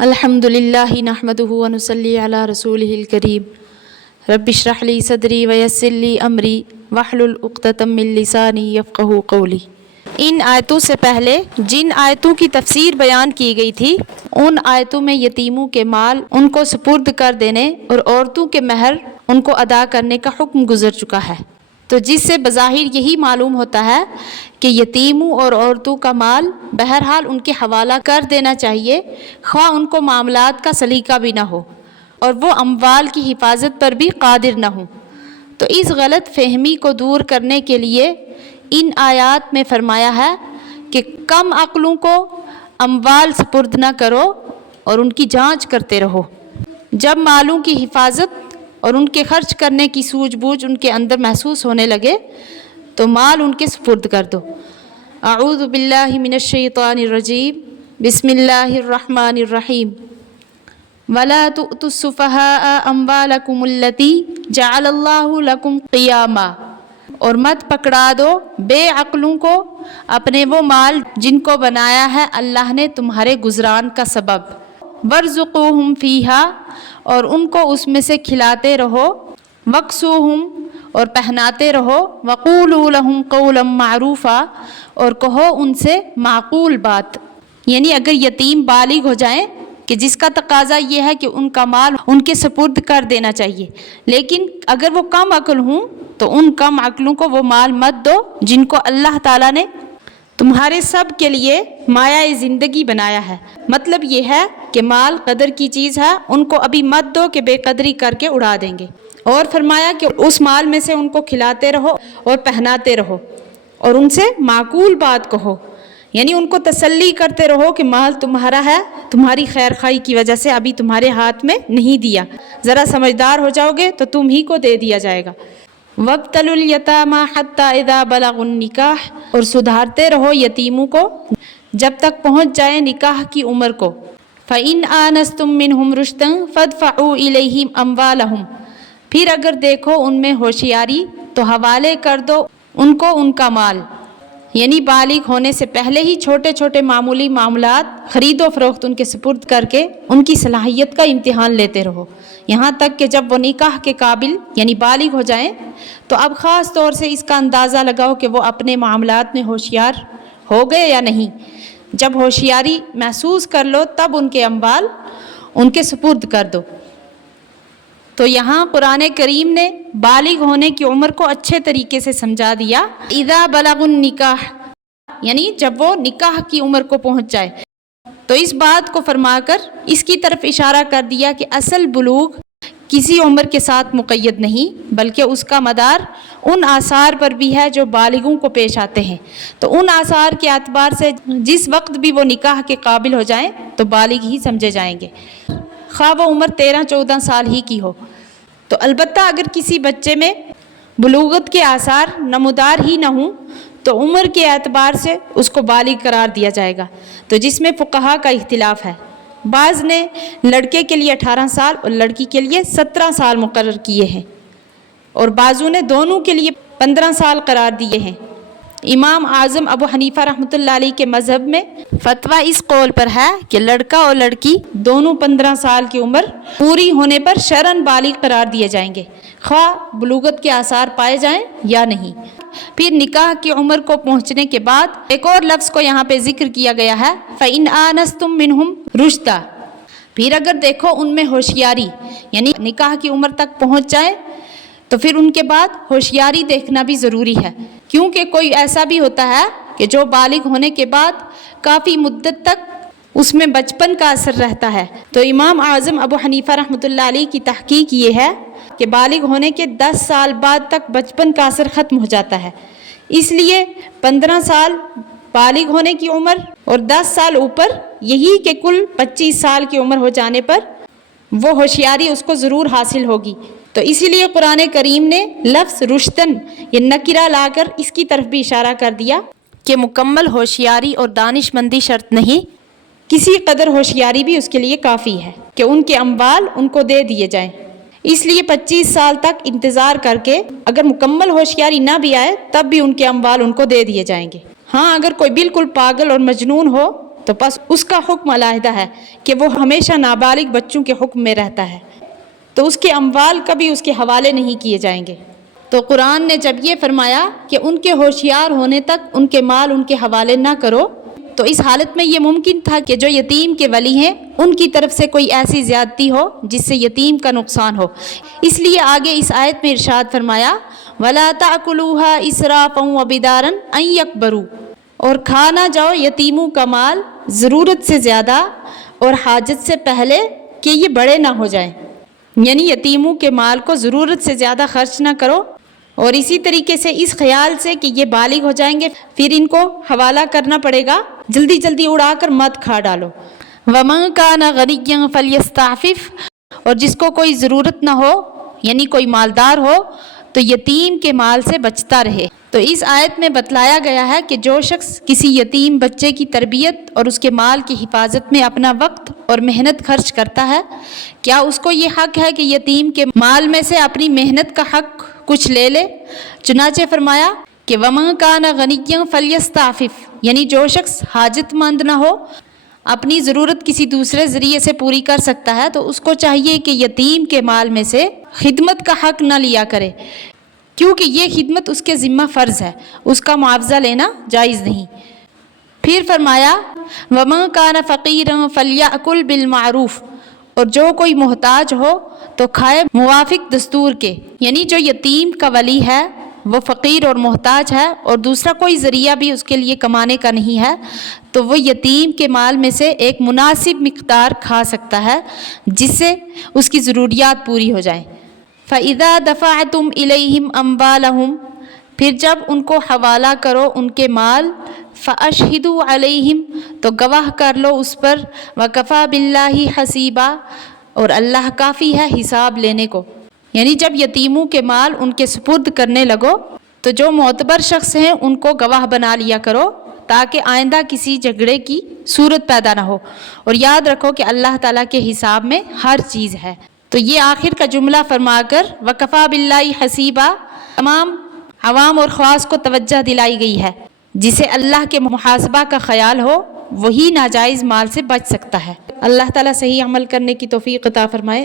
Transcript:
الحمدللہ نحمدہ ونصلی علی رسولہ الکریم رب اشرح لی صدری ویسر لی امری واحلل عقدۃ من لسانی یفقہوا قولی۔ ان آیتوں سے پہلے جن آیتوں کی تفسیر بیان کی گئی تھی ان آیتوں میں یتیموں کے مال ان کو سپرد کر دینے اور عورتوں کے مہر ان کو ادا کرنے کا حکم گزر چکا ہے، تو جس سے بظاہر یہی معلوم ہوتا ہے کہ یتیموں اور عورتوں کا مال بہرحال ان کے حوالہ کر دینا چاہیے، خواہ ان کو معاملات کا سلیقہ بھی نہ ہو اور وہ اموال کی حفاظت پر بھی قادر نہ ہوں۔ تو اس غلط فہمی کو دور کرنے کے لیے ان آیات میں فرمایا ہے کہ کم عقلوں کو اموال سپرد نہ کرو اور ان کی جانچ کرتے رہو۔ جب مالوں کی حفاظت اور ان کے خرچ کرنے کی سوجھ بوجھ ان کے اندر محسوس ہونے لگے تو مال ان کے سپرد کر دو۔ اعوذ باللہ من الشیطان الرجیم، بسم اللہ الرحمن الرحیم۔ وَلَا تُؤْتُوا السُّفَهَاءَ أَمْوَالَكُمُ الَّتِي جَعَلَ اللَّهُ لَكُمْ قِيَامًا، اور مت پکڑا دو بے عقلوں کو اپنے وہ مال جن کو بنایا ہے اللہ نے تمہارے گزران کا سبب۔ وَارْزُقُوهُمْ فِيهَا، اور ان کو اس میں سے کھلاتے رہو۔ وَاكْسُوهُمْ، اور پہناتے رہو۔ وَقُولُوا لَهُمْ قَوْلًا مَعْرُوفًا، اور کہو ان سے معقول بات۔ یعنی اگر یتیم بالغ ہو جائیں کہ جس کا تقاضا یہ ہے کہ ان کا مال ان کے سپرد کر دینا چاہیے، لیکن اگر وہ کم عقل ہوں تو ان کم عقلوں کو وہ مال مت دو جن کو اللہ تعالیٰ نے تمہارے سب کے لیے مایہ زندگی بنایا ہے۔ مطلب یہ ہے کہ مال قدر کی چیز ہے، ان کو ابھی مت دو کہ بے قدری کر کے اڑا دیں گے۔ اور فرمایا کہ اس مال میں سے ان کو کھلاتے رہو اور پہناتے رہو اور ان سے معقول بات کہو، یعنی ان کو تسلی کرتے رہو کہ مال تمہارا ہے، تمہاری خیر خواہی کی وجہ سے ابھی تمہارے ہاتھ میں نہیں دیا، ذرا سمجھدار ہو جاؤ گے تو تم ہی کو دے دیا جائے گا۔ وَابْتَلُوا الْيَتَامَى حَتَّى إِذَا بَلَغُوا النِّكَاحَ، اور سدھارتے رہو یتیموں کو جب تک پہنچ جائے نکاح کی عمر کو۔ فَإِنْ آنَسْتُم مِّنْهُمْ رُشْدًا فَادْفَعُوا إِلَيْهِمْ أَمْوَالَهُمْ، پھر اگر دیکھو ان میں ہوشیاری تو حوالے کر دو ان کو ان کا مال، یعنی بالغ ہونے سے پہلے ہی چھوٹے چھوٹے معمولی معاملات خرید و فروخت ان کے سپرد کر کے ان کی صلاحیت کا امتحان لیتے رہو، یہاں تک کہ جب وہ نکاح کے قابل یعنی بالغ ہو جائیں تو اب خاص طور سے اس کا اندازہ لگاؤ کہ وہ اپنے معاملات میں ہوشیار ہو گئے یا نہیں۔ جب ہوشیاری محسوس کر لو تب ان کے اموال ان کے سپرد کر دو۔ تو یہاں قرآن کریم نے بالغ ہونے کی عمر کو اچھے طریقے سے سمجھا دیا۔ اذا بلغوا النکاح، یعنی جب وہ نکاح کی عمر کو پہنچ جائے، تو اس بات کو فرما کر اس کی طرف اشارہ کر دیا کہ اصل بلوغ کسی عمر کے ساتھ مقید نہیں، بلکہ اس کا مدار ان آثار پر بھی ہے جو بالغوں کو پیش آتے ہیں۔ تو ان آثار کے اعتبار سے جس وقت بھی وہ نکاح کے قابل ہو جائیں تو بالغ ہی سمجھے جائیں گے، خواہ وہ عمر 13-14 سال ہی کی ہو۔ تو البتہ اگر کسی بچے میں بلوغت کے آثار نمودار ہی نہ ہوں تو عمر کے اعتبار سے اس کو بالغ قرار دیا جائے گا، تو جس میں فقہا کا اختلاف ہے۔ بعض نے لڑکے کے لیے 18 سال اور لڑکی کے لیے 17 سال مقرر کیے ہیں، اور بعضوں نے دونوں کے لیے 15 سال قرار دیے ہیں۔ امام اعظم ابو حنیفہ رحمۃ اللہ علیہ کے مذہب میں فتویٰ اس قول پر ہے کہ لڑکا اور لڑکی دونوں 15 سال کی عمر پوری ہونے پر شرعاً بالغ قرار دیے جائیں گے، خواہ بلوغت کے آثار پائے جائیں یا نہیں۔ پھر نکاح کی عمر کو پہنچنے کے بعد ایک اور لفظ کو یہاں پہ ذکر کیا گیا ہے، فَإِنْ آنَسْتُم مِّنْهُمْ رُشْدًا، پھر اگر دیکھو ان میں ہوشیاری، یعنی نکاح کی عمر تک پہنچ جائیں تو پھر ان کے بعد ہوشیاری دیکھنا بھی ضروری ہے، کیونکہ کوئی ایسا بھی ہوتا ہے کہ جو بالغ ہونے کے بعد کافی مدت تک اس میں بچپن کا اثر رہتا ہے۔ تو امام اعظم ابو حنیفہ رحمۃ اللہ علیہ کی تحقیق یہ ہے کہ بالغ ہونے کے 10 سال بعد تک بچپن کا اثر ختم ہو جاتا ہے، اس لیے 15 سال بالغ ہونے کی عمر اور 10 سال اوپر، یہی کہ کل 25 سال کی عمر ہو جانے پر وہ ہوشیاری اس کو ضرور حاصل ہوگی۔ تو اسی لیے قرآن کریم نے لفظ رشتن یہ نکرہ لا کر اس کی طرف بھی اشارہ کر دیا کہ مکمل ہوشیاری اور دانش مندی شرط نہیں، کسی قدر ہوشیاری بھی اس کے لیے کافی ہے کہ ان کے اموال ان کو دے دیے جائیں۔ اس لیے 25 سال تک انتظار کر کے اگر مکمل ہوشیاری نہ بھی آئے تب بھی ان کے اموال ان کو دے دیے جائیں گے۔ ہاں اگر کوئی بالکل پاگل اور مجنون ہو تو بس اس کا حکم علیحدہ ہے کہ وہ ہمیشہ نابالغ بچوں کے حکم میں رہتا ہے، تو اس کے اموال کبھی اس کے حوالے نہیں کیے جائیں گے۔ تو قرآن نے جب یہ فرمایا کہ ان کے ہوشیار ہونے تک ان کے مال ان کے حوالے نہ کرو، تو اس حالت میں یہ ممکن تھا کہ جو یتیم کے ولی ہیں ان کی طرف سے کوئی ایسی زیادتی ہو جس سے یتیم کا نقصان ہو، اس لیے آگے اس آیت میں ارشاد فرمایا وَلَا تَأْكُلُوهَا إِسْرَافًا وَبِدَارًا أَن يَكْبَرُوا، اور کھا نہ جاؤ یتیموں کا مال ضرورت سے زیادہ اور حاجت سے پہلے کہ یہ بڑے نہ ہو جائیں، یعنی یتیموں کے مال کو ضرورت سے زیادہ خرچ نہ کرو، اور اسی طریقے سے اس خیال سے کہ یہ بالغ ہو جائیں گے پھر ان کو حوالہ کرنا پڑے گا، جلدی جلدی اڑا کر مت کھا ڈالو۔ وَمَن كَانَ غَنِيًّا فَلْيَسْتَعْفِفْ، اور جس کو کوئی ضرورت نہ ہو یعنی کوئی مالدار ہو تو یتیم کے مال سے بچتا رہے۔ تو اس آیت میں بتلایا گیا ہے کہ جو شخص کسی یتیم بچے کی تربیت اور اس کے مال کی حفاظت میں اپنا وقت اور محنت خرچ کرتا ہے، کیا اس کو یہ حق ہے کہ یتیم کے مال میں سے اپنی محنت کا حق کچھ لے لے؟ چنانچہ فرمایا کہ وَمَن كَانَ غَنِيًّا فَلْيَسْتَعْفِفْ، یعنی جو شخص حاجت مند نہ ہو، اپنی ضرورت کسی دوسرے ذریعے سے پوری کر سکتا ہے، تو اس کو چاہیے کہ یتیم کے مال میں سے خدمت کا حق نہ لیا کرے، کیونکہ یہ خدمت اس کے ذمہ فرض ہے، اس کا معاوضہ لینا جائز نہیں۔ پھر فرمایا وَمَن كَانَ فَقِيرًا فَلْيَأْكُلْ بِالْمَعْرُوفِ، اور جو کوئی محتاج ہو تو کھائے موافق دستور کے، یعنی جو یتیم کا ولی ہے وہ فقیر اور محتاج ہے اور دوسرا کوئی ذریعہ بھی اس کے لیے کمانے کا نہیں ہے، تو وہ یتیم کے مال میں سے ایک مناسب مقدار کھا سکتا ہے جس سے اس کی ضروریات پوری ہو جائیں۔ فَإِذَا دَفَعْتُمْ إِلَيْهِمْ أَمْوَالَهُمْ، پھر جب ان کو حوالہ کرو ان کے مال، فَأَشْهِدُوا عَلَيْهِمْ، تو گواہ کر لو اس پر، وَكَفَى بِاللَّهِ حَسِيبًا، اور اللہ کافی ہے حساب لینے کو۔ یعنی جب یتیموں کے مال ان کے سپرد کرنے لگو تو جو معتبر شخص ہیں ان کو گواہ بنا لیا کرو تاکہ آئندہ کسی جھگڑے کی صورت پیدا نہ ہو، اور یاد رکھو کہ اللہ تعالیٰ کے حساب میں ہر چیز ہے۔ تو یہ آخر کا جملہ فرما کر وَكَفَى بِاللَّهِ حَسِيبًا تمام عوام اور خواص کو توجہ دلائی گئی ہے، جسے اللہ کے محاسبہ کا خیال ہو وہی ناجائز مال سے بچ سکتا ہے۔ اللہ تعالیٰ صحیح عمل کرنے کی توفیق عطا فرمائے۔